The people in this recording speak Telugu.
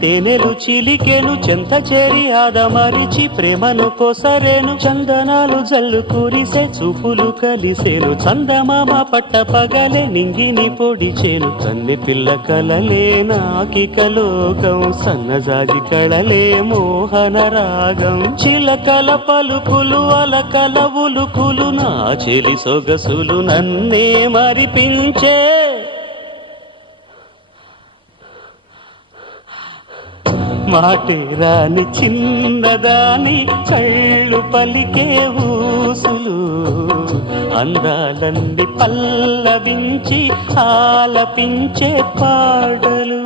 తేనెలు చిలికెను చెంత చేరి ఆదమరిచి ప్రేమను కొసరేను చందనాలు జల్లు కురిసే చూపులు కలిసేను చందమామ పట్ట పగలే నింగిని పొడిచేను కన్నె పిల్ల కలలే నాకిక లోకం సన్నజాజి కళలే మోహన రాగం చిలకల పలుకులు అలకల ఉలుకులు నా చెలి సొగసులు నన్నే మరిపించే మాటే రాని చిన్నదాని కళ్ళు పలికే ఊసులు అందాలన్నీ పల్లవించి ఆలపించే పాటలు